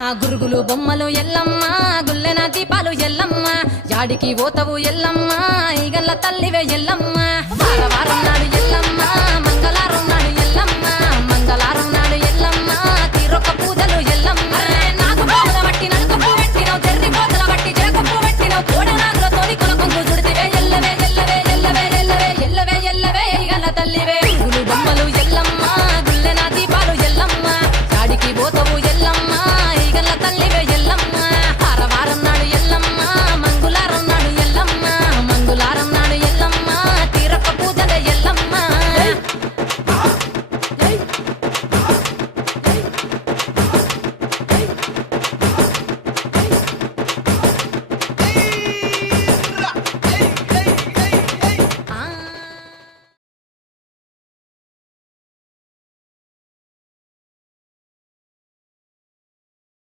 ఆ గురుగులు బొమ్మలు ఎల్లమ్మ గుల్లెన దీపాలు ఎల్లమ్మ యాడికి పోతవు ఎల్లమ్మ ఈగల్ల తల్లివే ఎల్లమ్మ